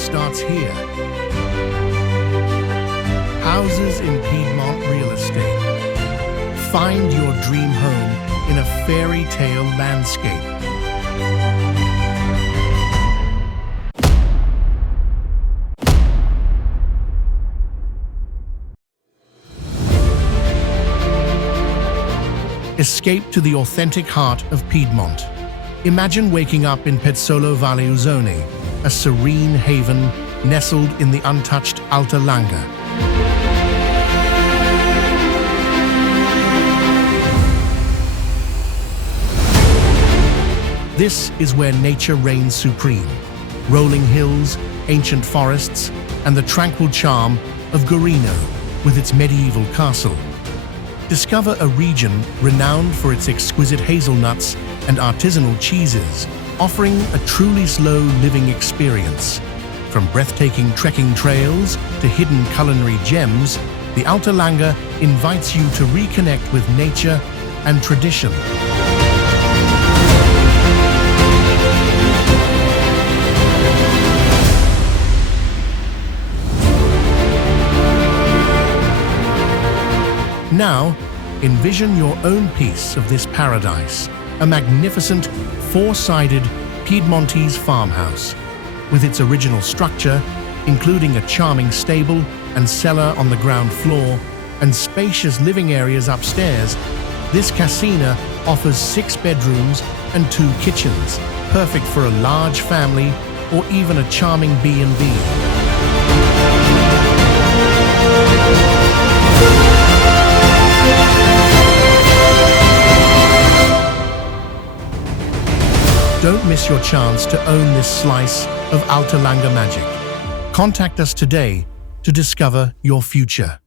starts here. Houses in Piedmont real estate. Find your dream home in a fairy tale landscape. Escape to the authentic heart of Piedmont. Imagine waking up in Pezzolo Valle Uzzone, a serene haven nestled in the untouched Alta Langa. This is where nature reigns supreme. Rolling hills, ancient forests, and the tranquil charm of Gorrino with its medieval castle. Discover a region renowned for its exquisite hazelnuts and artisanal cheeses, offering a truly slow living experience. From breathtaking trekking trails to hidden culinary gems, the Alta Langa invites you to reconnect with nature and tradition. Now, envision your own piece of this paradise, a magnificent, four-sided Piedmontese farmhouse. With its original structure, including a charming stable and cellar on the ground floor, and spacious living areas upstairs, this Cascina offers 6 bedrooms and 2 kitchens, perfect for a large family or even a charming B&B. Don't miss your chance to own this slice of Alta Langa magic. Contact us today to discover your future.